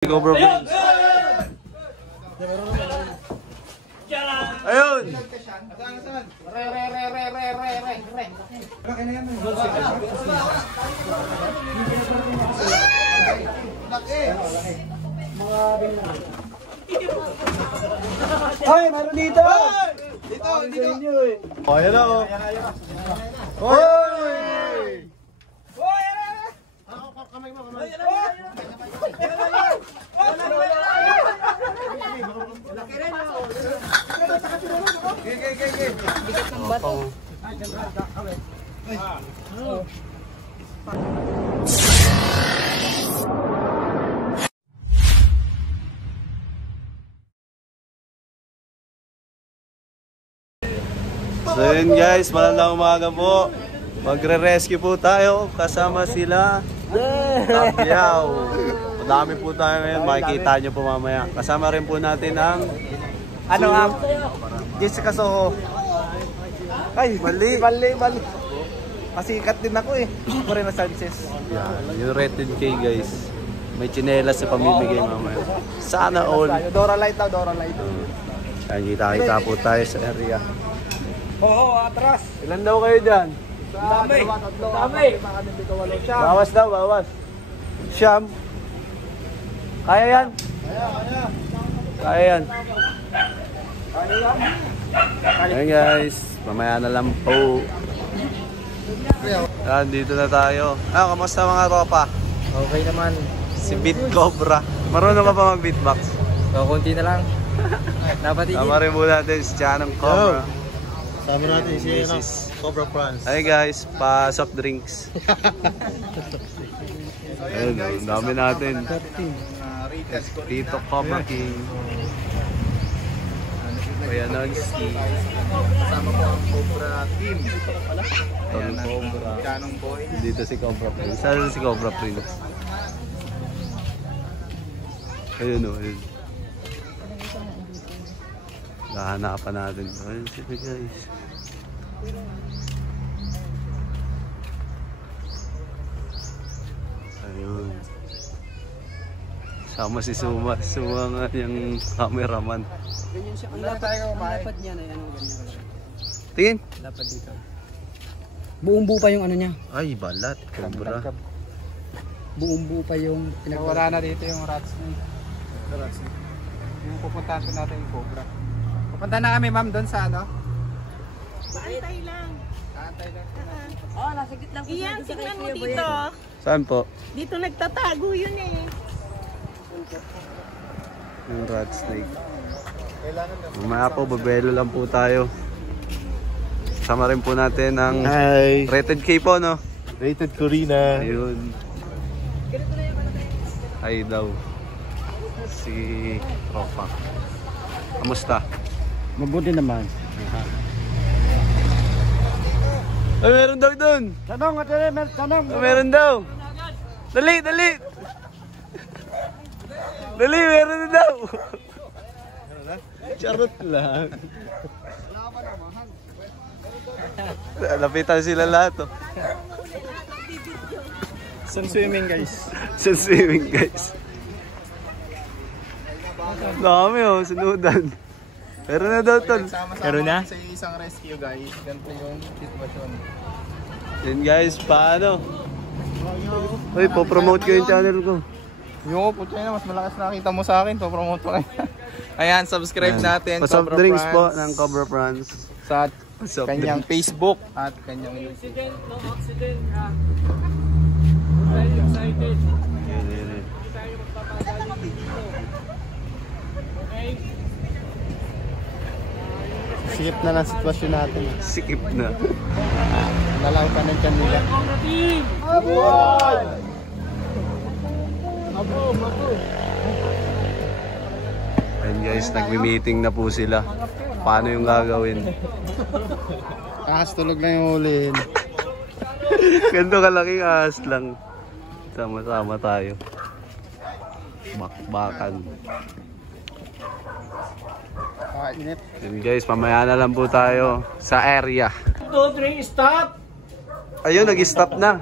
Cobra Prince. Ayun! Hoy, meron dito! Dito. Oh, hello! Hoy! Kamay mo. So yun guys, magandang umaga po. Magre-rescue po tayo kasama sila Tapyaw. Madami po tayo ngayon, makikita nyo po mamaya. Kasama rin po natin ang Jessica Soho. Ay, mali. Pasikat din ako eh. Morena Sanchez. yan, yung rated K guys. May tsinelas sa pamimigay mamaya. Sana all. Dora Light daw, Dora Light. Kaya kita po tayo sa area. Oo, atras. Ilan daw kayo dyan? Dami. Bawas daw, bawas. Siyam. Kaya yan? Kaya yan. Ayan guys, mamaya na lang po. Yan, dito na tayo. Kamusta mga tropa? Okay naman. Si Beat Cobra. Marunong ka pa mag-beatbox? So, konti na lang. Dapat Tama rin po natin si Chanong Cobra. Sama natin si Mrs. Cobra France. Ay guys, pa soft drinks. Ayun, ang dami natin. Tito Cobra King. Kuya Nancy. Kasama po ang Cobra team. Tony Cobra. Canong Boy. Dito si Cobra Prince. Saan si Cobra Prince? Ayun o, ayun. Hahanapan natin. Ayun sila guys. Ayun. Sama si Suma. Suma nga yung cameraman. Ganyan siya. Ang lapad niya na yan. Tingin. Lapad dito. Buong buo pa yung ano niya. Ay, balat. Cobra. Buong buo pa yung pinagwala na dito yung rats na yung pupuntahan ko natin yung Cobra. Pupunta na kami ma'am doon sa ano? Antay lang. Kaantay lang. Oh, nasa gitna ko. Iyan, tignan mo dito. Saan po? Dito nagtatago yun eh. Yung rat snake. Mamaya po, babelo lang po tayo. Sama rin po natin ang Hi. rated K po, no? Rated Corina. Ayun. Ay daw. Si Ropa. Kamusta? Mabuti naman. Ay, meron daw doon. Tanong, tanong. Ay, meron daw. Dali, dali. Dali, meron na daw. Charot lang. Lapitan sila lahat, oh. Sun swimming guys. Sa swimming, guys. Dami, oh, sunudan. Pero na daw, tol. Pero na? Sa isang rescue guys, ganito yung sitwasyon. Yan guys, paano? Uy, po-promote ko yung channel ko. Yung po na, mas malakas nakita mo sa akin, to promote pa kayo. Ayan, subscribe natin. Pa-soft Cobra drinks France, po ng Cobra France. sa Soft kanyang drinks. Facebook at kanyang YouTube. Yan, yan, yan. Sikip na lang sitwasyon natin. Sikip na. Nalaw pa ng tiyan nila. Ayan guys, nagmi-meeting na po sila. Paano yung gagawin? Ahas tulog lang yung hulihin. Ganito kalaking ahas lang. Sama-sama tayo. Bakbakan. Init. Yun guys, mamaya na lang po tayo sa area. 2, 3, stop! Ayun, nag-stop na.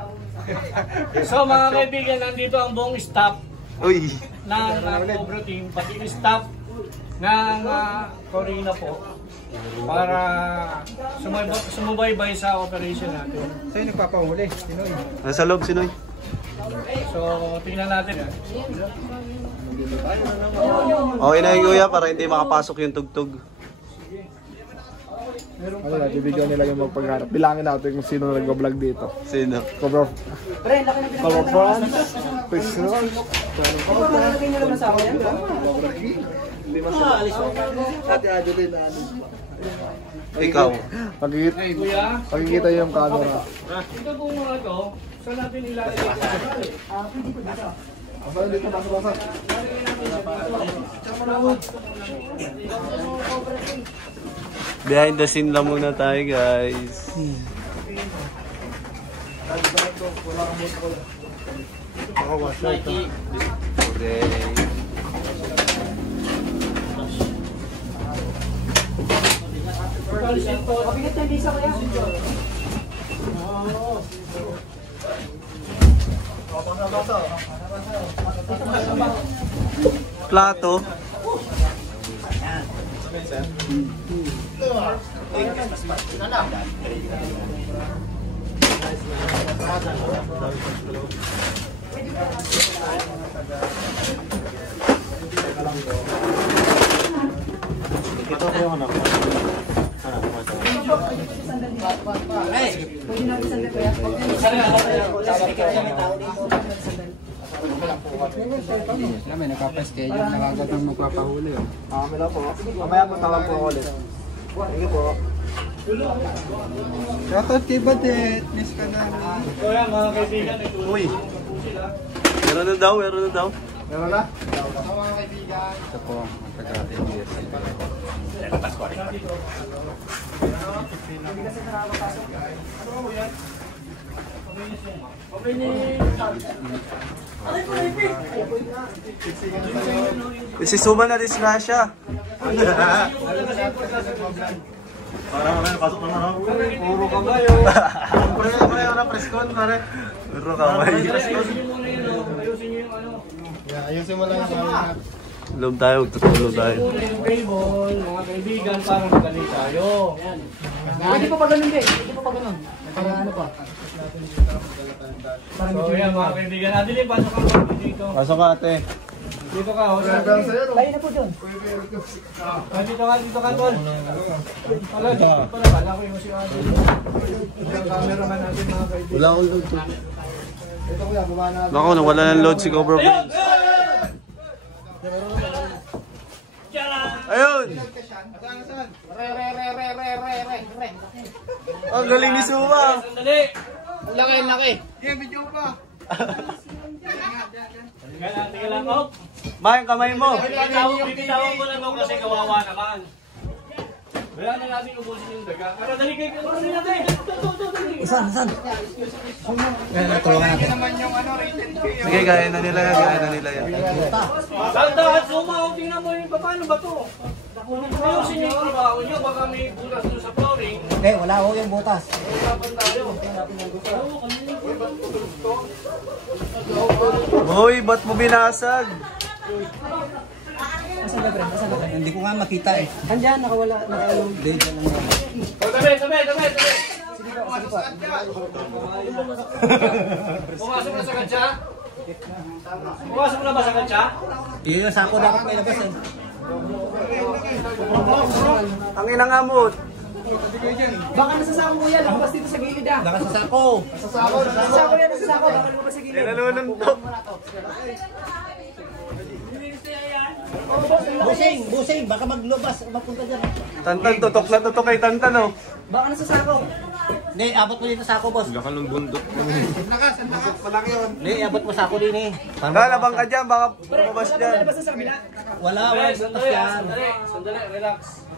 So mga kaibigan, nandito ang buong staff. Uy, ng Cobra Team, pati staff ng Corina po para sumubaybay sa operation natin. Sa'yo nagpapahuli? Sinoy? Nasa loob si Noy. So, tingnan natin. Okay na yung kuya para hindi makapasok yung tugtog. Ano na, bibigyan nila yung magpaghanap. Bilangin natin kung sino nag-vlog dito. Sino? Cobra France. Pixel. Ikaw. Pagkikita yung camera. Ito po mga to, saan natin ilalagay ito? Behind the scene lang muna tayo guys. Okay. Plato. Sila may nagpapaschedule na agad ng magpapahuli. Kamila po. Mamaya po tawag po ulit. Thank you po. Shoutout kay Badet. Miss ka na. So yan mga kaibigan, ito. Uy. Meron na daw, meron na daw. Meron na? Ito po ang taga-ABS. Si Suma na disgrasya. Puro kabayo. Puro kabayo na preskon pare. Puro kamay. Ayusin nyo muna yun, ayusin nyo yung ano. Ayusin mo lang yung Loob tayo, tutulog tayo. Yung table, mga kaibigan, para magaling tayo. Hindi pa pa ganun din. Hindi pa pa ganun. Kaya ano pa? So yan mga kaibigan, Adeline, pasok ka mga dito. Pasok ka ate. Dito ka, host. Tayo na po doon. Dito ka, tol. Wala, dito pala, kala ko yung si Adeline. Yung cameraman natin mga kaibigan. Wala akong load to. Ito kuya, bumana natin. Naku, nawala ng load si Cobra Friends. Ayun! Ang galing ni Suma! Sandali! Laki. Tingnan lang, oh. Mayang kamay mo! Bitawan ko lang ako kasi kawawa naman. Kaya na natin ubusin yung daga. Pero dali kayo, ubusin natin! Saan? Tulungan natin. Sige, gaya na nila yan. Salda at Suma, tingnan mo yung paano ba to? Ayusin niyo yung trabaho niyo, baka may bulas doon sa flooring. Wala ako yung butas. Usapan tayo. Hoy, ba't mo binasag? Hindi ko nga makita eh. Andiyan, nakawala. Data lang yan. Tabi! Pumasok na sa kantsa? Pumasok na ba sa kantsa? Yun yung sako dapat may labas eh. Ang inangamot. Baka nasa sako mo yan, lumabas dito sa gilid ah. Baka sa sako. Nasa sako yan, nasa sako, baka lumabas sa gilid. Naluluntok. Busing, baka maglubas, mapunta dyan. Tantan, tutok na tutok kay Tantan oh. Baka nasa sako. Hindi, abot mo dito sako, boss. Baka nung bundok. Hindi, abot mo sako din eh. Kalabang ka dyan, baka lumabas dyan. Lumabas na sa kabila. Wala butas yan. Sandali, relax.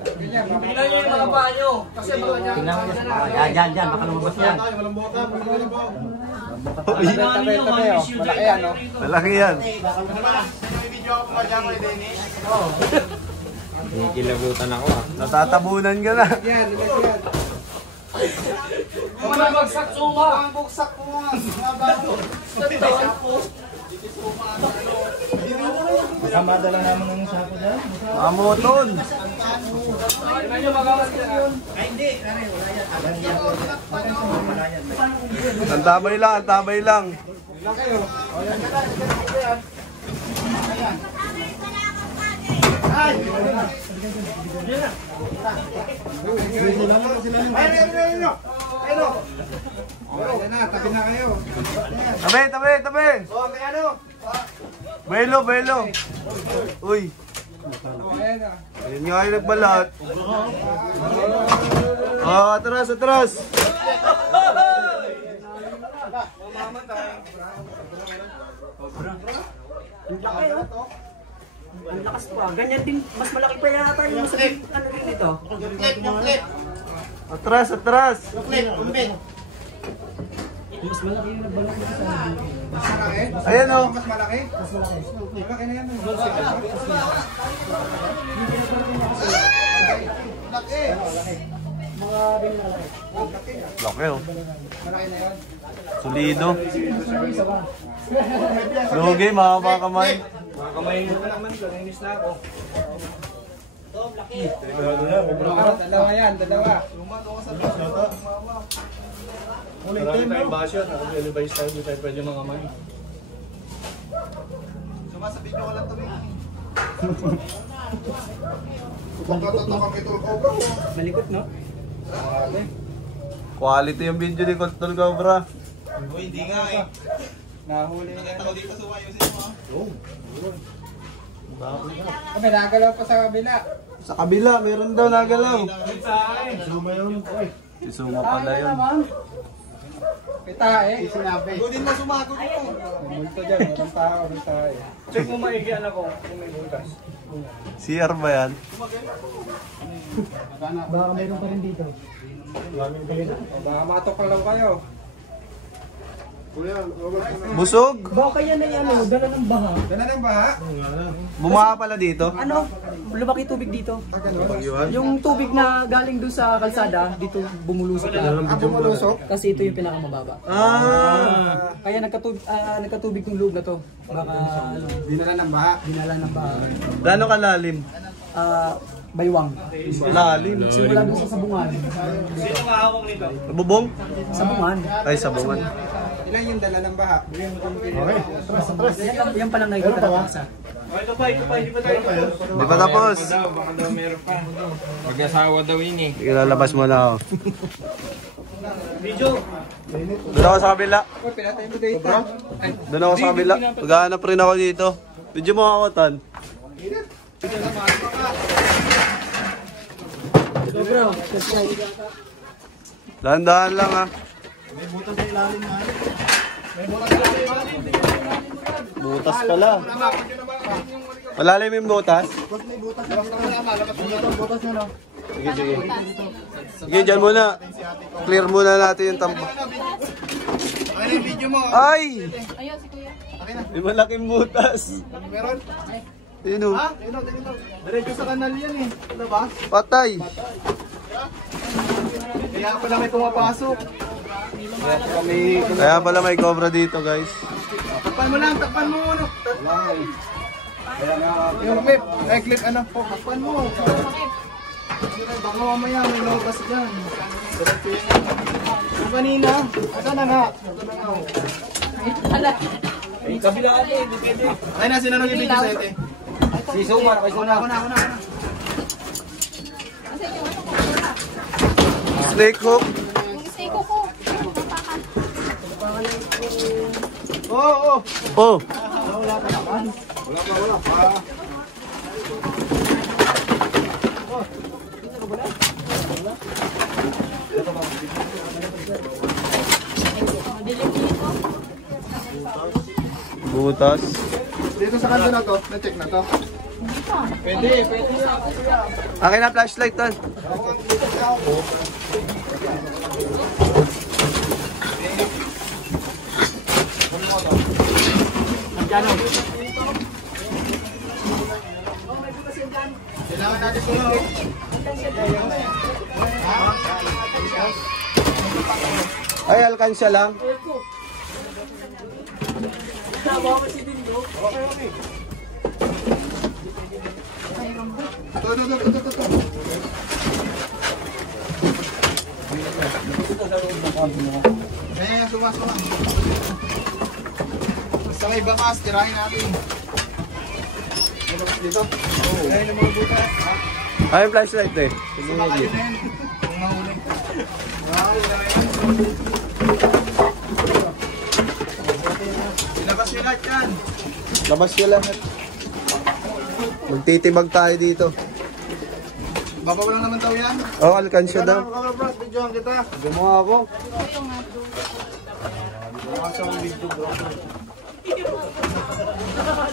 Tingnan niyo yung mga paa niyo. Kasi baka niya. Tingnan mo yan. Dyan, baka lumabas yan. Tingnan niyo, mga issue dyan. Malaki yan. Kilabutan ako ah. Natatabunan ka na. Kung nabagsak Suma. Ang buksak ko nga. Kamadala naman ng sako dyan. Amoton! Ang tabay lang, ang tabay lang. Ayan na, tabi na kayo. Tabi, tabi, tabi! Belo, belo! Uy! Ayan na. Ayun nga yung nagbalat. Ah, atras, atras! Ang lakas pa. Ganyan din, mas malaki pa yata yung sa ano rin dito. Atras, atras! Mas malaki yung nagbalak dito sa Mas malaki? Ayan o! Mas malaki? Mas malaki na yan. Laki o. Malaki na yan. Solido. Lugi, mahaba kamay. Mga kamay mo na naman, kalinis na ako. Dalawa yan, dalawa. Marami tayong basyo, naka-elevate tayo, hindi tayo pwede mga kamay. Sumasabit nyo ka lang tuloy. Pagkatotokan kay Tol Cobra. malikot, no? Quality yung video ni Tol Cobra. Uy, hindi nga eh. Nahuli na. Tao dito sa Wayosin mo. Kami, nagalaw pa sa kabila. Sa kabila, meron daw nagalaw. Suma yun. Si Suma pala yun. Kita eh. Sinabi. Gudin mo sumagot ito. May multo dyan, merong tao, may tayo. Check mo maigi anak ko kung may butas. CR ba yan? Baka mayroon pa rin dito. Baka matok lang kayo. Busog! Baka yan ay ano, dala ng baha. Dala ng baha. Bumaha pala dito. Ano? Lumaki tubig dito. Yung tubig na galing doon sa kalsada, dito bumulusok na. Bumulusok. Kasi ito yung pinakamababa. Ah! Kaya nagkatubig yung loob na to. Baka ano, Dinala ng baha. dinala ng baha. Gano'ng kalalim? Baywang. Lalim. Simula doon sa sabungan. Sino mahawak nito? Bubong? Sabungan. Ay, sabungan. Ilan yung dala ng baha? Yan pa lang nakikita ng isa. Oh, ito pa, hindi pa tayo tapos. Di pa tapos. Baka daw meron pa. Mag-asawa daw yun eh. Ilalabas mo na ako. Video. Doon ako sa kabila. Oh, pinatay mo dito. Ay, Doon ako sa kabila. Maghahanap rin ako dito. Video mo ako, Tan. Bro, Dahan-dahan lang ha. Butas pala. Malalim yung butas? Sige, sige. Sige, dyan muna. Clear muna natin yung tambo. Ano yung video mo? Ay! Ayun, si Kuya. May malaking butas. Meron? Yun o. Dito. Diretso sa kanal yan eh. Ano ba? Patay. Kaya pala may pumapasok. Kaya pala may cobra dito, guys. Takpan mo lang, takpan mo. Ano? Yung clip, clip ano po, takpan mo. Baka mamaya may lobas dyan. Yung kanina, asa na nga? Ay, kabilaan eh, hindi pwede. Ay na, sinanong yung video sa ite? Si Suma, nakisuna. Ako na. Snake hook. Yung isa ko po. Oo. Oh. Wala pa. Butas. Dito sa kanto na to, na-check na to. Pwede. Akin na flashlight, Tan. Kailangan natin tulong. Ay, alkansya lang. Ayan, suma. Basta may bakas, tirahin natin. Dito. Ayan yung mga buta. Ay, yung flashlight eh. Sige, sige. Kung mahuli. Ilabas nyo lahat yan. Labas nyo lahat. Magtitibag tayo dito. Baba lang naman daw yan. Oh, alkansya daw. Bros, videohan kita. Gumawa ako.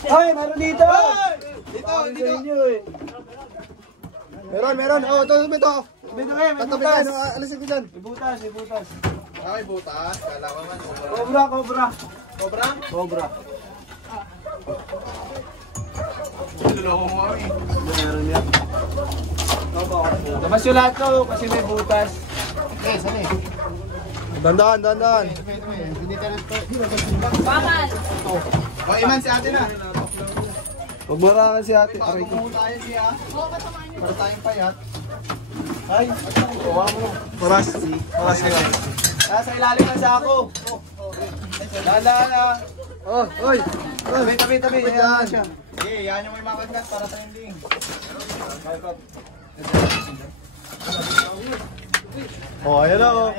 Ay, meron dito! Dito. Meron. Oh, ito. Tatabi ka, alisin ko dyan. Ibutas. Ay, butas. Kala ko man. Cobra. Cobra? Luloko mo kami. Meron yan. Labas yung lahat to kasi may butas. Saan eh? Dandan. Bakal. O, Iman si ate na. Huwag marangan si ate. Aray ko. Pumunta tayo siya. Oo, patamaan niyo. Para tayong payat. Ay, Paras ka. nasa ilalim ng sako. Dahan-dahan. Oy. Tabi. Ayan siya. Eh, yan yung may makagat para sa ending. Oh, ayan na oh.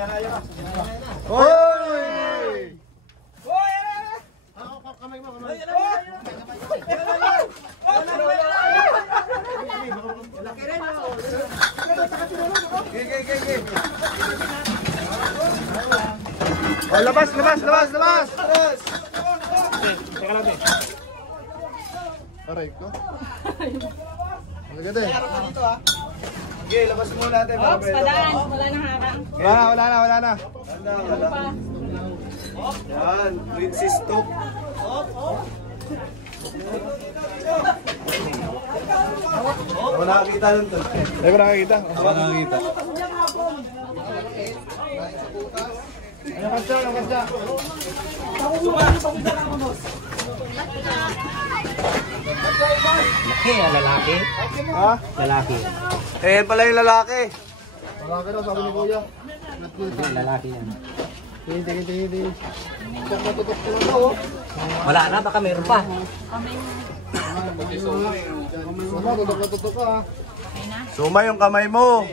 Hoy! Oh, labas. Aray ko. Maganda eh. Okay, labas muna natin. Ops, padaan. Wala nang harang. Wala na. Ano pa? Yan, Princess Talk. Wala nakakita nun to. Ay, wala nakikita. Wala nakakita. Ano kasya? Lalaki. Ha? Lalaki. Eh, yan pala yung lalaki. Wala ka daw, sabi ni Kuya. Lalaki yan. Hindi. Matutok ko lang daw. Wala na, baka meron pa. Wala, tutok ka ha. Suma yung kamay mo.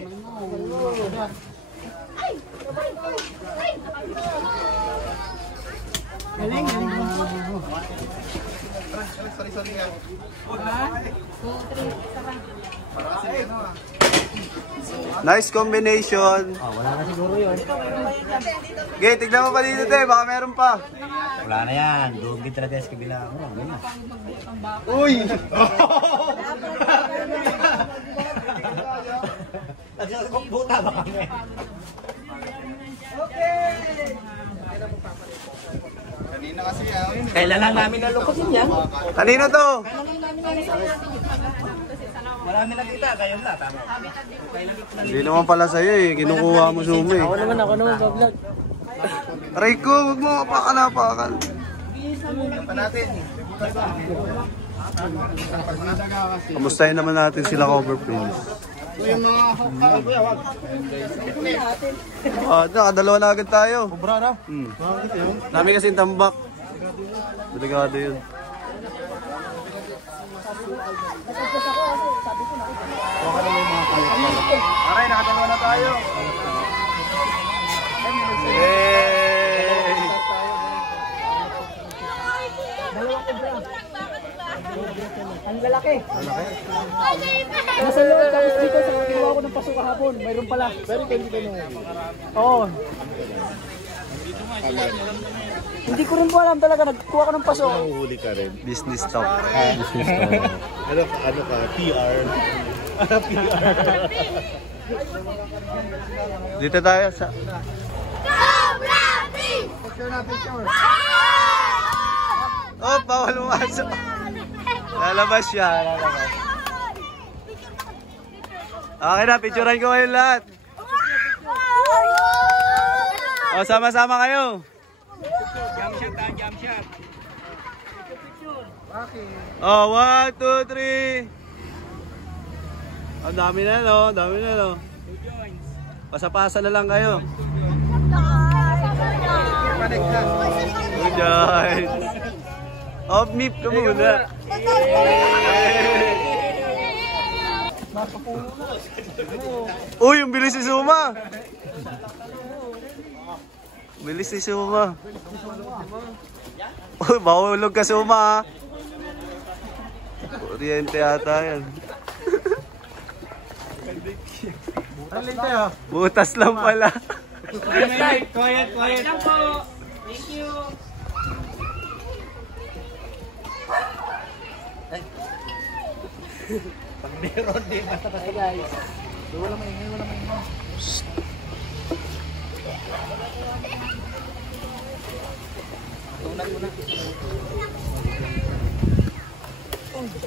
Sorry nga. 2, 3, isa pa. Nice combination. Wala na siguro yun. Okay, tignan mo pa dito, te. Baka meron pa. Wala na yan. Dugi talaga sa kabila. Uy! Buta ba kami? Kanina kasi yun. Kailan lang namin nalukosin yan? Kanino to? Wala namin nakita. Kayo na, tama. Hindi naman pala sa'yo eh. Kinukuha mo suma eh. Ako naman, bablog. Aray ko, huwag mo kapakanapakan. Pa natin. Kamustahin naman natin sila cover prints. Yung mga kuya, wag. Nakadalawa na agad tayo. Kubra na. Dami kasing tambak. Delikado yun. Aray, nakadalawa na tayo. Yay! Ang lalaki. Nasa loob, tapos dito sa kinuha ko ng paso kahapon. Mayroon pala. Pero dito nung. Oo. Hindi ko rin po alam talaga. Nagkuha ko ng paso. Huli ka rin. Business talk. Ano ka? PR. Dito tayo sa... Picture na, picture. Oh, bawal umasok. Lalabas siya. Okay na, picturean ko kayo lahat. O, sama-sama kayo. Jump shot. Oh, 1, 2, 3. Ang dami na, no? Dami na, no? Pasa-pasa na lang kayo. Good joints. Off mip ka muna. Uy, yung bilis ni Suma. Bilis ni Suma. Uy, mahulog ka Suma. Kuryente ata yan. Butas lang pala. Quiet lang po. Thank you. Pag meron din, basta-basta guys. Wala maingay, wala maingay. Tunat mo na.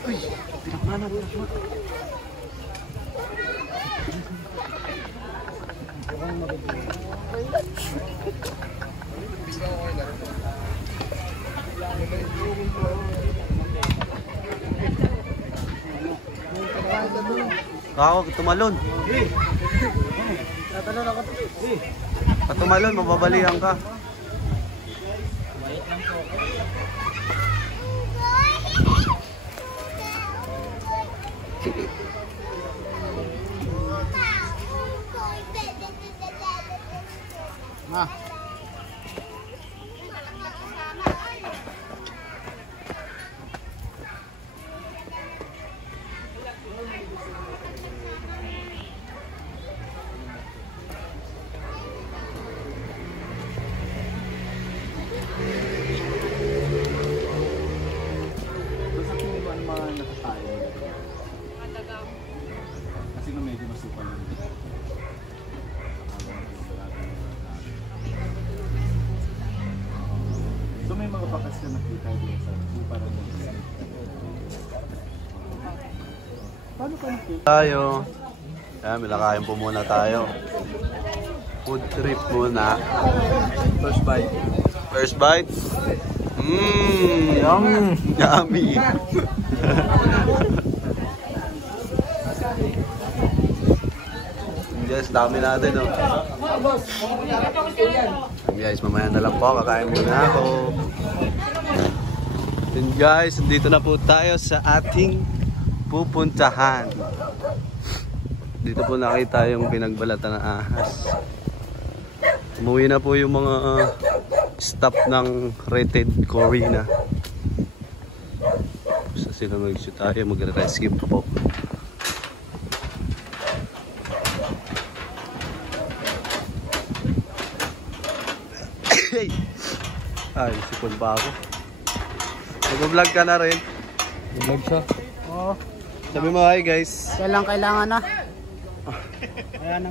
Uy, pinakmana mo. Kako, tumalon. Tumalon, mababalihan ka. So may mga bakas na nakita din sa parang Tayo. Ayan, milakayan po muna tayo. Food trip muna. first bite. First bite. Yummy. Yes, dami natin, no? Guys, mamaya na lang po. Kakain muna ako. And guys, dito na po tayo sa ating pupuntahan. Dito po nakita yung pinagbalatan ng ahas. Umuwi na po yung mga staff ng Rated Corina. Basta sila mag-shoot tayo, magre-rescue pa po. Ay, sipon pa ako. Nag-vlog ka na rin. Vlog siya. Oo. Sabi mo hi guys. Kailangan na. Iyan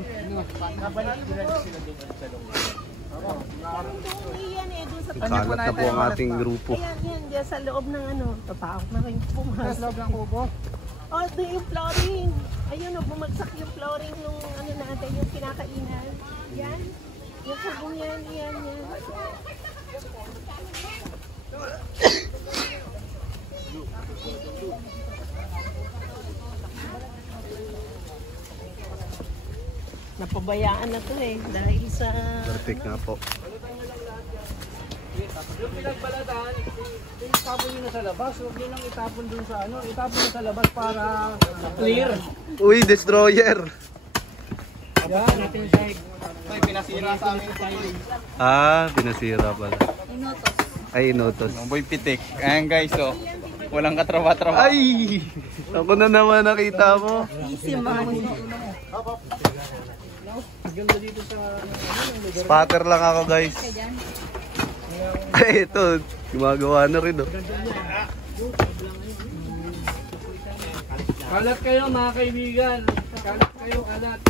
eh, doon sa Ikalat na po ang ating grupo. Yan, dyan sa loob ng ano. Tatakot na kayo pumasok. Sa loob ng kubo. Oh, doon yung flooring. Ayun, oh, bumagsak yung flooring nung ano natin, yung kinakainan. Yan. Yung sabong yan, yan. Napabayaan na to eh, dahil sa... Perfect nga po. Yung pinagbalatan, itapon nyo na sa labas. Huwag nyo lang itapon dun sa ano. Itapon nyo sa labas para clear. Uy, destroyer! Yan, natin yung side. May pinasira sa amin yung side. Ah, pinasira pala. Ay, inotos. Boy pitik. Ayan guys, oh. Walang katrawa-trawa. Ay! Ako na naman nakita mo. easy money. Spatter lang ako guys. Ay, ito. Gumagawa na rin oh. Kalat kayo mga kaibigan. Kalat kayo, kalat.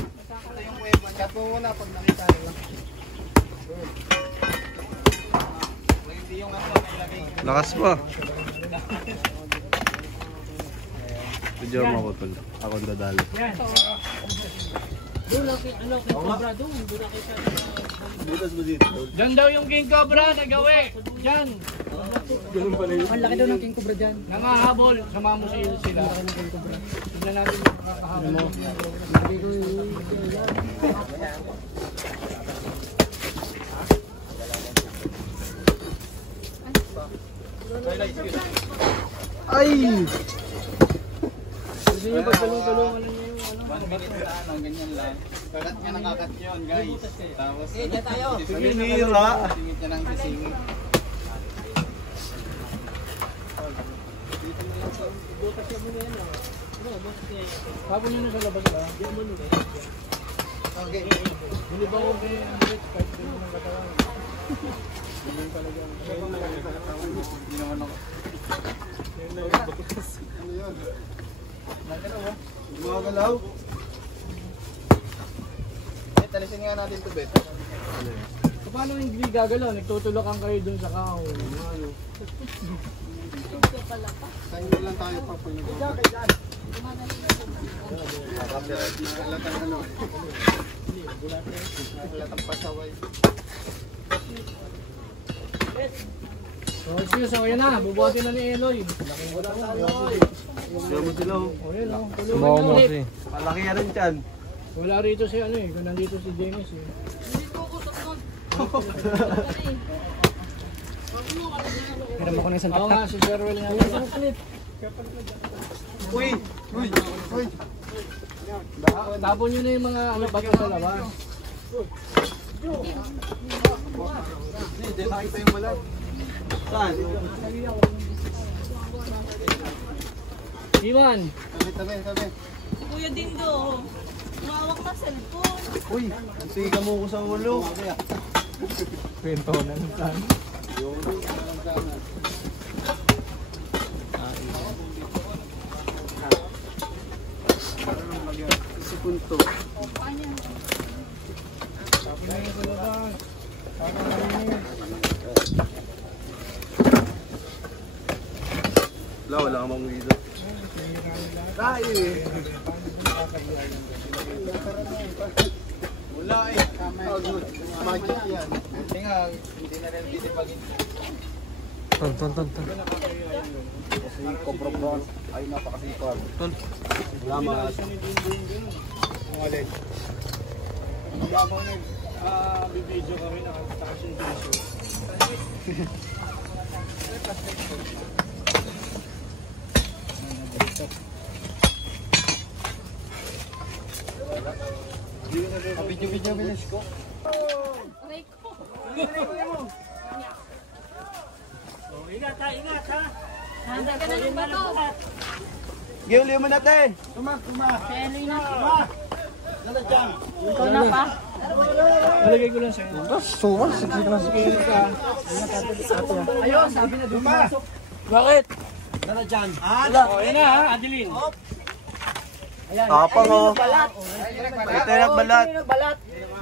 Chat mo muna pag nakita nila. Lakas mo. Video mo ako tol. Ako ang dadalo. Yan. Doon lang kay Cobra doon. Doon lang kita. Diyan daw yung King Cobra nagawi. Diyan. Ang laki daw ng king cobra dyan. Nangahabol, sama mo sila. Tignan natin yung kakahabol mo. Ay! Gusto nyo pagtulong-tulungan ninyo yung ano? 1 minute lang, ganyan lang. Kakat nga nakakat yun, guys. Tapos, Pinira. singit niya ng singit. Habol nyo na sa labas ba? Okay. Hindi ba ko kayo ang rich kahit kayo ng katawan? Hindi talaga. Hindi naman ako. Gumagalaw. Talisin nga natin ito, Bet. So, paano hindi gagalaw? Nagtutulakan kayo dun sa kahoy. Ano? Tayo lang tayo pa po. Latang pasaway. So, excuse, so yan na. Bubuhatin na ni Eloy. Diyan mo sila. O yan o. Tulungan nyo ulit. Malaki yan rin dyan. Wala rito si ano eh. Kung nandito si James eh. Hiram ako ng isang Oo nga, si Sherwell nga. Uy! Uy! Uy! Tapon nyo na yung mga ano bato sa labas. Hindi nakita yung balat. Saan? Iman! Tabi. Kuya Dindo, umawak ka cellphone. Uy! Siga mo ko sa ulo. Kwento na lang. Wala kang manguwi doon. Wala eh. Magic yan. Hindi nga, hindi na rin titipagin. Kasi Cobra Bronze ay napakasipag. Salamat. Habang nag-video kami, nakatakas yung video. Video bilis ko. Ingat ha! Handa ka na ng bato. Gili mo na, te! Peloy na. Nalagay ko lang sa'yo. Ayun, sabi na doon pumasok. Bakit? O, yan na ha, Adeline. Tapang o. Balat. Ito yung nagbalat. Ito yung nagbalat.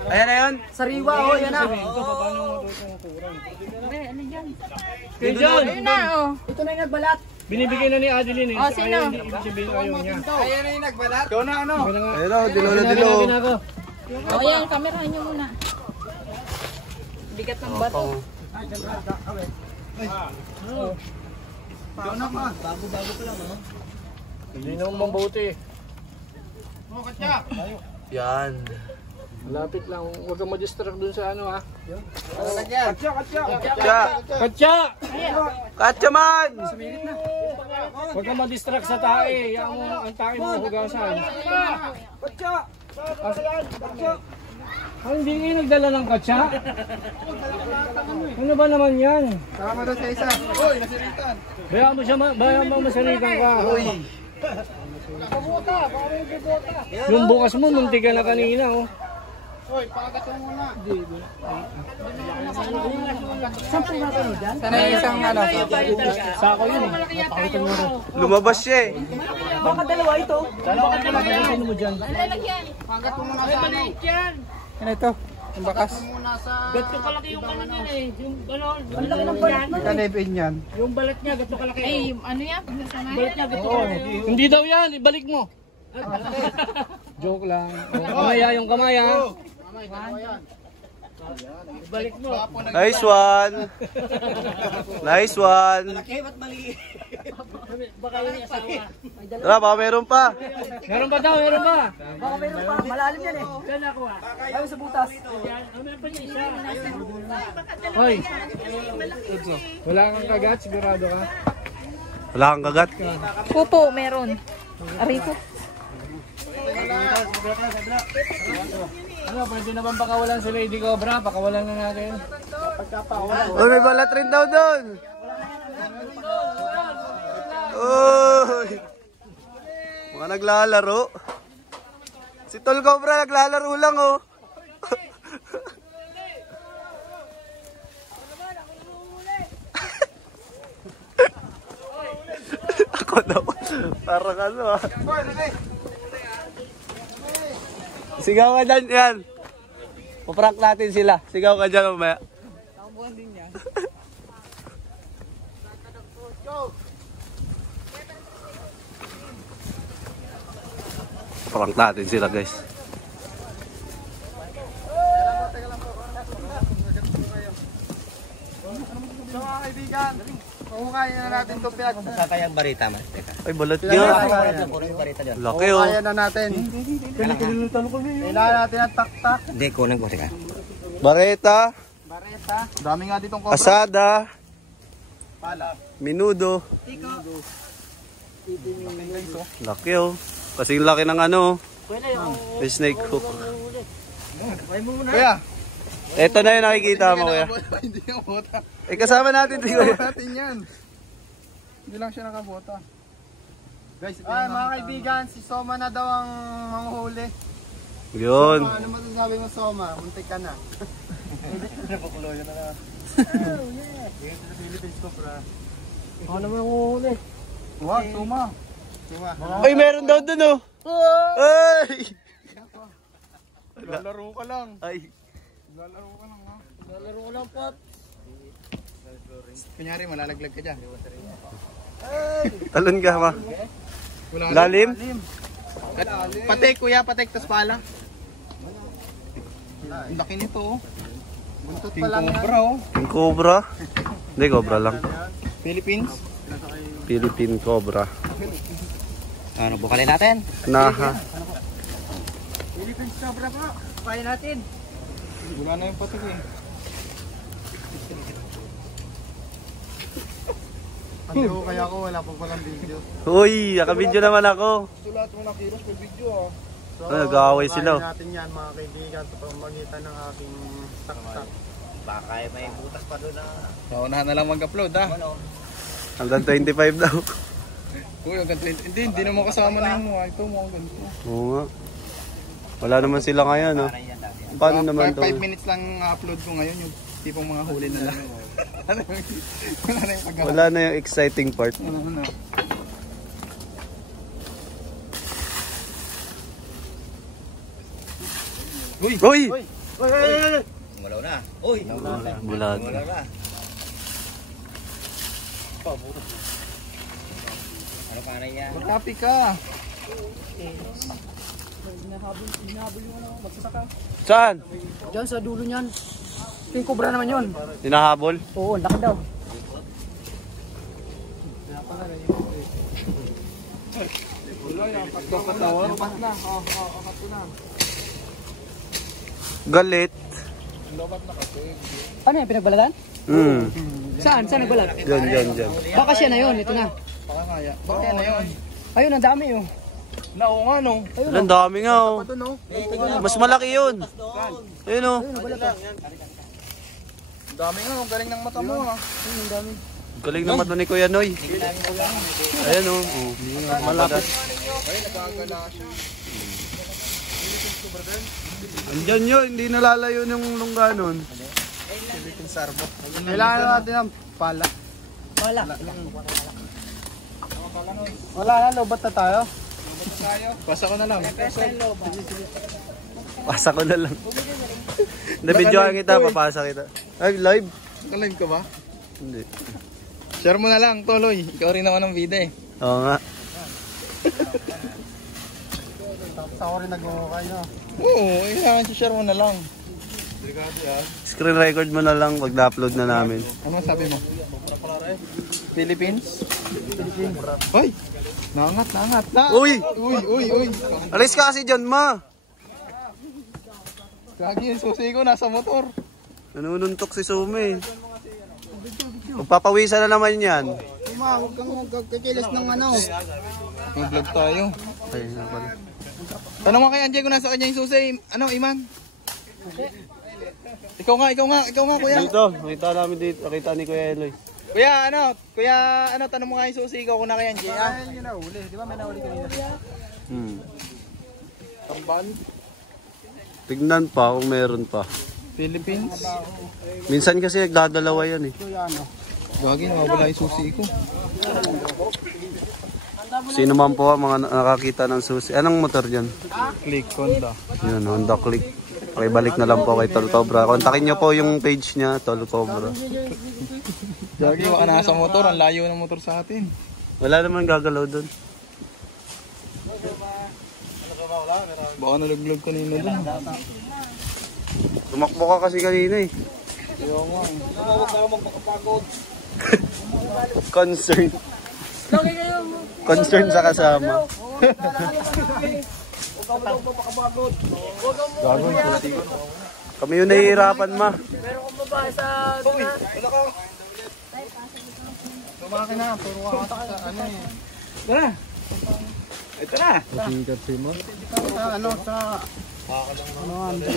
Ayan na yun. Sariwa, oh, yan na. Ito, paano mo ito yung kurang? Ano John! Ito na yung nagbalat. Binibigay na ni Adeline eh. O, sino? Ayaw, hindi ibig sabihin ayaw niya. Ayan na yung nagbalat. Ikaw na ano? Wala nga. Ayun o, dilo na dilo. Lagyan ako. O yan, kamerahan nyo muna. Bigat ng bato. Ikaw na pa. Hindi naman mabuti. Yan. Lapit lang. Huwag kang ma-distract dun sa ano ha. Katya! Katya! Katya man! Huwag kang ma-distract sa tae. Yan mo, ang tae mo hugasan. Hindi kayo nagdala ng katya? Ano ba naman yan? Tama daw sa isa. Uy, nasiritan. Bayaan mo masalikan ka. Yung bukas mo, munti ka na kanina oh. Uy, pakagat mo muna. Sampu na kayo dyan. Sana yung isang ano. Sako yun eh. Napakita mo rin. Lumabas siya eh. Baka dalawa ito. Ano mo dyan? Lalagyan. Pakagat mo muna sa ano. Yan ito. Ang bakas. Gato kalaki yung ano niya eh. Yung ano, Ang laki ng balat nun. Kanipin yan. yung balat niya, gato kalaki. Ay, ano yan? Balat niya, gato kalaki. Hindi daw yan, ibalik mo. Joke lang. Oh, kamaya yung kamay ha. Nice one. Nice one. Tara, baka meron pa. Meron pa daw, meron pa. Baka meron pa, malalim yan eh. Ayaw sa butas. Hoy. Wala kang kagat, sigurado ka? Wala kang kagat. Pupo, meron. Arito. Ano, pwede na bang pakawalan si Lady Cobra? Pakawalan na natin. Uy, may balat rin daw doon. Uy. Mga naglalaro. Si Tol Cobra naglalaro lang oh. Ako daw. Parang ano ah. Sigaw ka dyan yan. Paprank natin sila. Sigaw ka dyan mamaya. Nakabuhan din yan. Prank natin sila guys. So mga kaibigan, kukukain na natin ito piyat. Kakayang barita man. Ay, balat yan. Puro yung barita dyan. Laki oh. Kukukain na natin. Kailangan natin ang taktak. Hindi, kunan ko. Teka. Bareta, Bareta. Dami nga ditong cobra. asada, Pala. minudo. Laki oh. Kasing laki ng ano. May snake hook. Kuya. Ito na yung nakikita mo kuya. Hindi na bota. Eh kasama natin si kuya. Natin yan. Hindi lang siya nakabota. Guys, mga kaibigan, si Soma na daw ang manghuli. Yun. Ano masasabi mo, Soma? Muntik ka na. Napakuloy na na. Ako naman ang uhuli. Wag, Soma. Soma. Ay, meron daw dun oh. Ay! Lalaro ka lang. Ay. Lalaro ka lang, ha? Lalaro ko lang, Pat. Kunyari, malalaglag ka dyan. Talon ka ma. Wala Lalim? Patek, kuya, patek, tas pala. Ang laki nito, oh. Buntot pa lang yan. Cobra, oh. Yung cobra. Hindi, cobra lang. Philippines. Philippine cobra. Ano, bukalin natin? Naha. Philippines cobra pa. Kaya natin. Wala na yung patek, eh. Hindi ko kaya ako, wala pa palang video. Uy, nakabidyo naman ako. So lahat mo nakilos may video, ah. So, nag-aaway sila. kukain natin yan, mga kaibigan, sa pamamagitan ng aking tak-tak. Baka may butas pa doon na. So, unahan na lang mag-upload, ha? Hanggang 25 daw. Uy, hanggang 20. Hindi naman kasama na yung mga ito, mga ganito. Oo nga. Wala naman sila ngayon oh. Paano naman to? 5 minutes lang upload ko ngayon, yung tipong mga huli na lang. Wala na yung pag- Wala na yung exciting part. Wala na. Uy! Umalaw na. Uy! Bulag. Umalaw na. Ano pa na yan? Happy ka. Saan? Diyan sa dulo niyan. Yung cobra naman yun. Hinahabol? Oo, laki daw. Galit. Ano yan, pinagbalatan? Saan? Saan nagbalat? Diyan. Baka siya na yun, ito na. Baka kaya. Baka na yun. Ayun, ang dami oh. Oo nga, no? Ang dami nga oh. Ito, no? Mas malaki yun. Ayun oh. Dami nga, ang galing ng mata mo, ha? Galing naman to ni Kuya Noy. Ayan oh. Malapit. Andyan yun, hindi nalalayo ng lungganon. Kailangan natin ng pala. Wala na, lobat na tayo. Pasa ko na lang. Pasa ko na lang. Nabidyohan kita, papasa kita. Ay, live? Naka-live ka ba? Hindi. Share mo na lang, Toloy. Ikaw rin naman ng video, eh. Oo nga. Tapos ako rin nag-uukay na. Oo, kailangan share mo na lang. Screen record mo na lang pag na-upload na namin. Ano sabi mo? Philippines? Hoy! Naangat. Uy! Uy! Alis ka kasi dyan, ma! Gagi yung susi ko, nasa motor. Nanununtok si Sumi. Magpapawisan na naman yan. Huwag kang magkakilos ng ano. Mag-vlog tayo. Ay, napala. Tanong mo kay Anjay kung nasa kanya yung susi. Ano, Iman? Ikaw nga, kuya. Dito, nakita namin dito. Nakita ni Kuya Eloy. Kuya, tanong mo nga yung susi ko kung na kay Anjay, ha? Ayun yung nahuli. Di ba may nahuli kanina? Tamban? Tignan pa kung meron pa. Philippines? Minsan kasi nagdadalawa yan eh. Gagi, nawawala yung susi ko. Sino man po mga nakakita ng susi. Anong motor dyan? Click Honda. Yun, Honda Click. Pakibalik na lang po kay Tol Cobra. Kontakin nyo po yung page niya, Tol Cobra. Gagi, baka nasa motor. Ang layo ng motor sa atin. Wala naman gagalaw doon. Baka naluglog kanina dun. Tumakbo ka kasi kanina eh. Concern. Concern sa kasama. Kami yung nahihirapan, ma. Tumakin na. Puro ka sa ano eh. Ito na!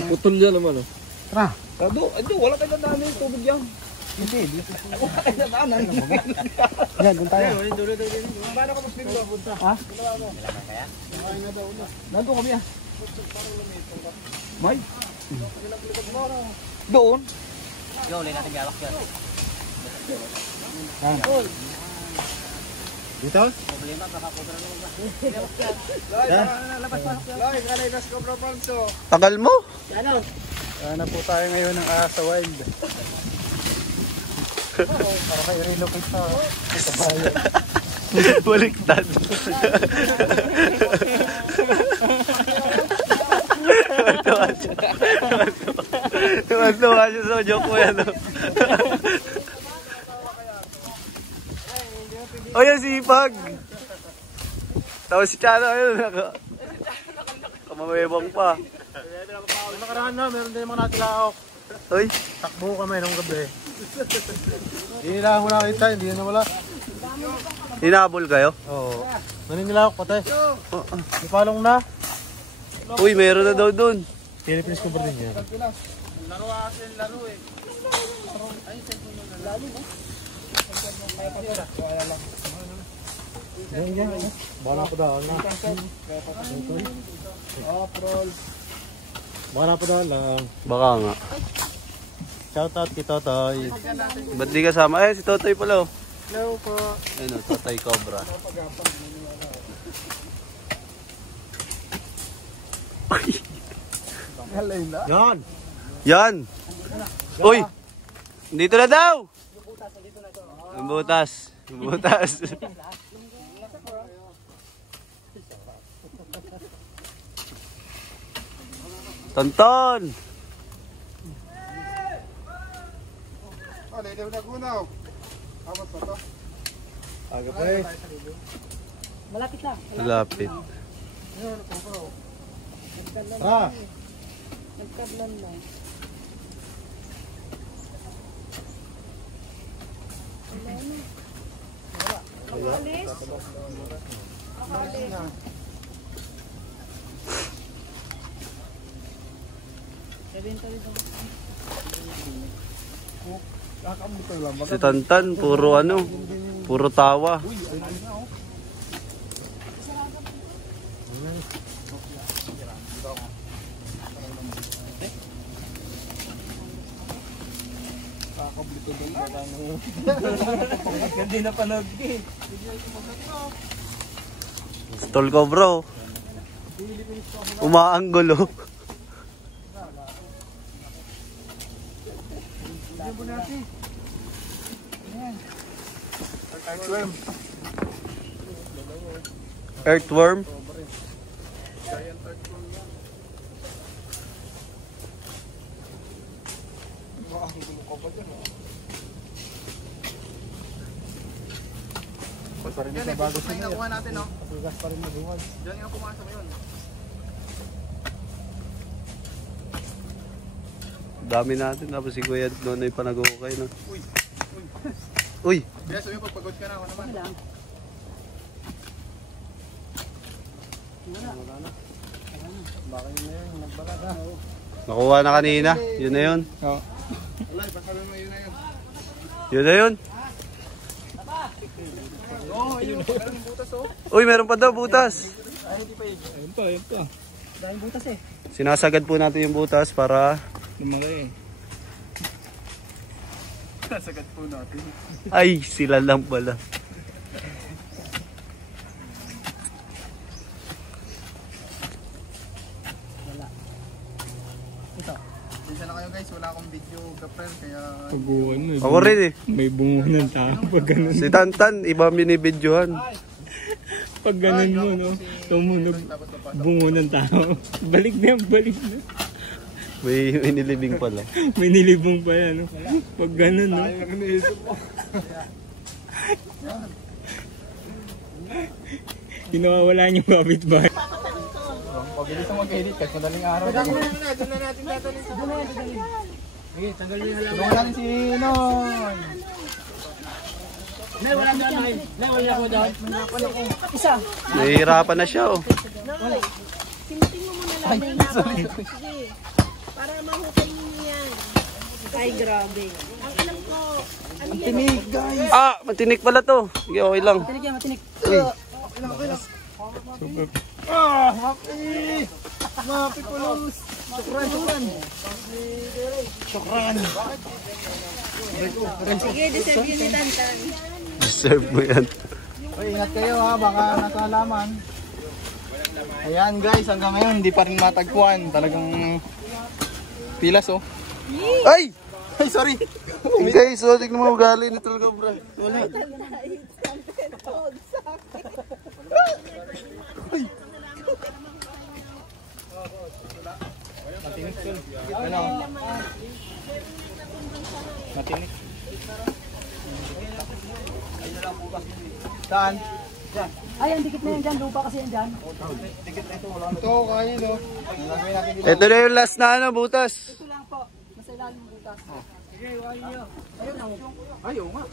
Putol yan naman. Ado, wala kayo na dami yung tubig yan. Wala kayo na daanan. Yan, doon tayo. Paano ka mag-swim ba? Ha? Nandun kami ah. May? Doon? Dito? Tagal mo? Ano po tayo ngayon ng Asa Wild. Para kayo relocate sa bayan. Baliktad. Tuwa siya sa joke mo yan. O yan, sipag. Tapos si Chano, ayun. Kamamebang pa. Nakaraan na, meron din mga natilaok. Uy, Takbo kami nung gabi. Hindi nila ako nakita, hindi na wala. hinabol kayo? Oo. Naninilaok patay. May palong na. Uy, meron na daw dun. Philippines ko ba din yan? Bala pa dahil na. Bala pa dahil lang. Baka nga. Shoutout kay Totoy. Ba't di kasama? Eh, si Totoy pala oh. Hello po. Ayun o, Totoy Cobra. Yan. Yan! Uy! Dito na daw! Ang butas. Ang butas. Tonton! Lelew na gunaw. Abot pa to. Aga pa eh. Malapit lang. Malapit. Ah! Nagkablan lang. Si Tantan, puro ano, puro tawa. Hindi na panog eh. Tol ko bro. Umaanggulo. Earthworm. Earthworm. Yan eh, bago na yung nakuha natin, no? Patugas pa rin mabuhay. Diyan nga pumasok yun. Dami natin, tapos si Kuya doon ay panag-ukay na. Uy! Kaya sabi mo, pagpagod ka na ako naman. Baka yun na yun, nagbalag ha. Nakuha na kanina, yun na yun. Oo. Wala, pasabi mo yun na yun. Yun na yun. Oo, ayun. Meron yung butas, oh. Uy, meron pa daw butas. Ayun pa. Daming butas eh. Sinasagad po natin yung butas para... Lumaki eh. Nasagad po natin. Ay, sila lang pala. Isa na kayo guys, wala akong video kapren, kaya... Paguan mo. Ako rin eh. May bungo ng tao pag ganun. Si Tantan, iba binibidyohan. Pag ganun mo, no? Tumunog. Bungo ng tao. Balik na yan, balik na. May nilibing pala. May nilibong pa yan, no? Pag ganun, no? Kinawawala niyo babit ba? Pabilis na mag-edit kasi madaling araw. Doon na natin tatalin sa doon. Sige, tanggal niyo lang. Doon natin si Noy. Nay, wala na yan. Nay, wala ko doon. Isa. Nahihirapan na siya oh. Noy, simutin mo muna lang yung nako. Sige, para mahukay niyo yan. Ay, grabe. Ang alam ko, ano yan? Tinig guys. Ah, matinik pala to. Sige, okay lang. Matinik yan, matinik. Ah, happy! Happy pulos! Shukran! Sige, deserve yun ni Tantan. Deserve mo yan. Uy, ingat kayo ha, baka nasa halaman. Ayan guys, hanggang ngayon hindi pa rin matagpuan. Talagang pilas oh. Ay! Ay, sorry! Guys, so tignan mo ugali ni talaga bro. Wala. Ano? Matinik. Saan? Ay, ang dikit na yan dyan. Lupa kasi yan dyan. Ito, kain no. Nalagay natin dito. Ito na yung last na ano, butas. Ito lang po. Nasa ilalim ng butas. Ayaw nga.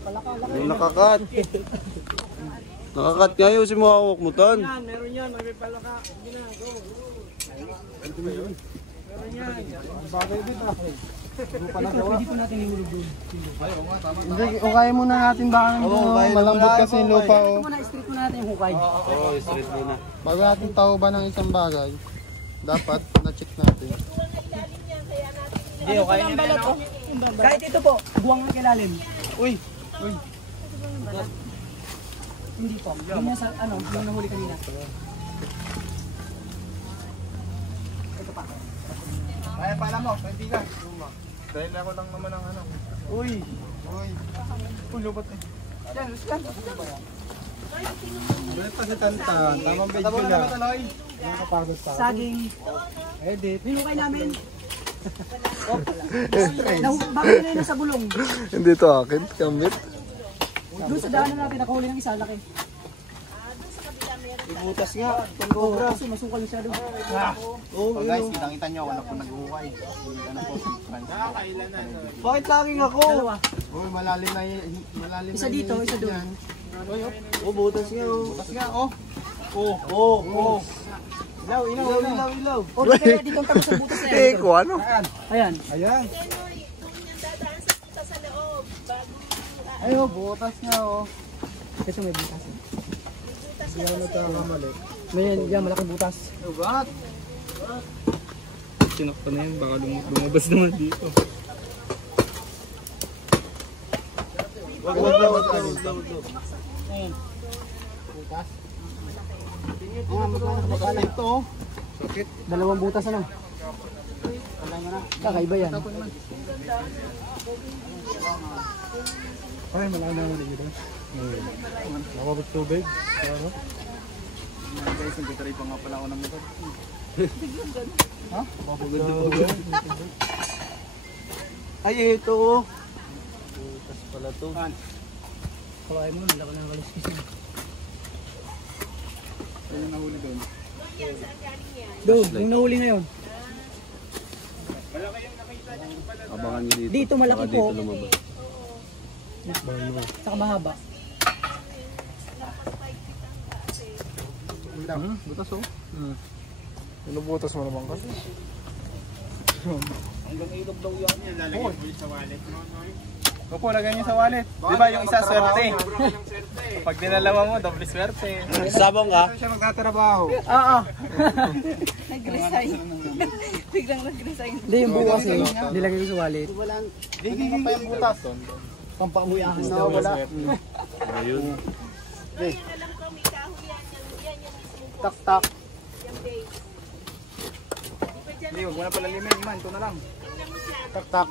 Yung nakakat. Nakakat nga yun, si Muawak mo tan. Meron yan, may palaka. Bagay dito ah. Pwede po natin ihulog doon. Hindi, ukay muna natin baka malambot kasi yung lupa oh. Ito muna, straight muna natin yung hukay. Oo, straight muna. Bago natin tauban ng isang bagay, dapat na-check natin. Hindi, okay na yan. Kahit ito po, buwang ng kilalim. Uy! Hindi po. Yung nasa, yung nahuli kanina. Ito pa. Ay, pala mo, hindi ka. Dahil ako lang naman ang ano. Uy! Uy! Uy, lubat eh. Yan, yan. Ulit pa si Tantan. Tamang video lang. Nakapagod sa Saging. edit. Hinukay namin. Bakit na yun nasa bulong? Hindi to akin, kamit. Doon sa daanan natin, nakahuli ng isa, laki. Ibutas nga. Oo, kasi masukal siya doon. Oh, guys, kitang-kita nyo, wala po nag-uukay. Ano po, si Franz. Bakit laging ako? Dalawa. Uy, malalim na yun. Malalim Isa dito, isa doon. Oh, butas nga oh. Butas nga, oh. Oh. Ilaw. O, kaya dito ang tapos ng butas na yan. Eh, ko ano? Ayan. Ayan. Dadaan sa punta sa loob. Bago Ay, oh, butas nga, oh. Ito may butas. Hindi ako nagkakamali. May yan, malaking butas. Lubat! Sinakta na yan, baka lumabas naman dito. Wag. Butas. Magkala ito, oh. Sakit. Dalawang butas ano? Kakaiba yan. Ay, malaki naman dito. Nakabot tubig. Ano? Guys, nagkakaray pa nga pala ako ng motor. Ha? Mapagod na pagod. Ay, ito oh. Butas pala to. Kawai mo, nalako na ng kaliskis mo. yung nahuli doon. Doon, yung nahuli ngayon. Abangan nyo dito. Dito malaki Baka po. dito lumabas. Saka mahaba. Butas oh. Inubutas mo naman kasi. Opo, lagay niyo sa wallet. Di ba yung isa swerte? Pag dinalawa mo, doble swerte. Sabong ka? Siya magtatrabaho. Oo. Nag-resign. Biglang nag-resign. Hindi, yung bukas eh. Nilagay ko sa wallet. Gigiging pa yung butas. Pampakuyahan na. Wala. Ayun. Ngayon alam ko may kahoy yan yung mismo Tak-tak. yung base. Hindi, wala pala liman. Ito na lang. Tak-tak.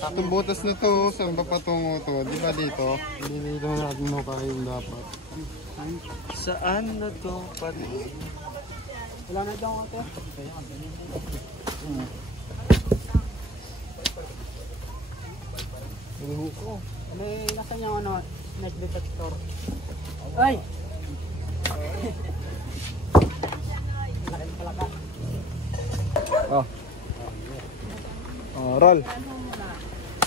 Itong butas na to, saan ba patungo to? Di ba dito? Hindi lang natin mo yung dapat. Saan na to? Wala na daw ako. May nasan yung ano, net detector. Ay! Roll.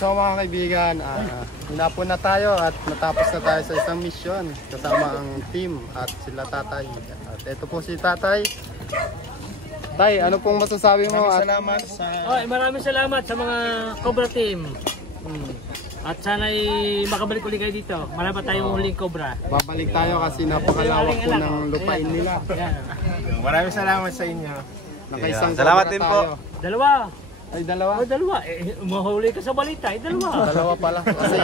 So mga kaibigan, hinapon na tayo at natapos na tayo sa isang mission kasama ang team at sila tatay. At ito po si tatay. Tay, ano pong masasabi mo? Salamat sa... Maraming salamat sa mga Cobra team. At sana'y makabalik ulit kayo dito. Marami pa tayong huling Cobra. Babalik tayo kasi napakalawak po ng lupain nila. Maraming salamat sa inyo. Nakaisang Salamat Cobra din po. tayo. Dalawa. Ay, dalawa. Dalawa. Mahuli ka sa balita. Dalawa. Dalawa pala. Kasi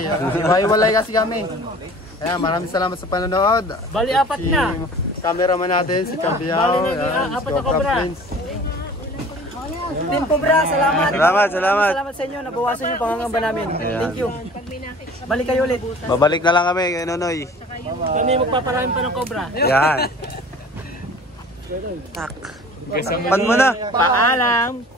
iwalay kasi kami. Kaya maraming salamat sa panonood. Bali, apat na. Cameraman natin, si Kabiao. Bali, apat na Cobra. Team Cobra, salamat. Salamat. Salamat sa inyo. Nabawasan yung pangangamba namin. Thank you. Pag may nakita Balik kayo ulit. Babalik na lang kami kay Nonoy. Kami magpaparami pa ng Cobra. Yan. Tak. Pan mo na. Paalam.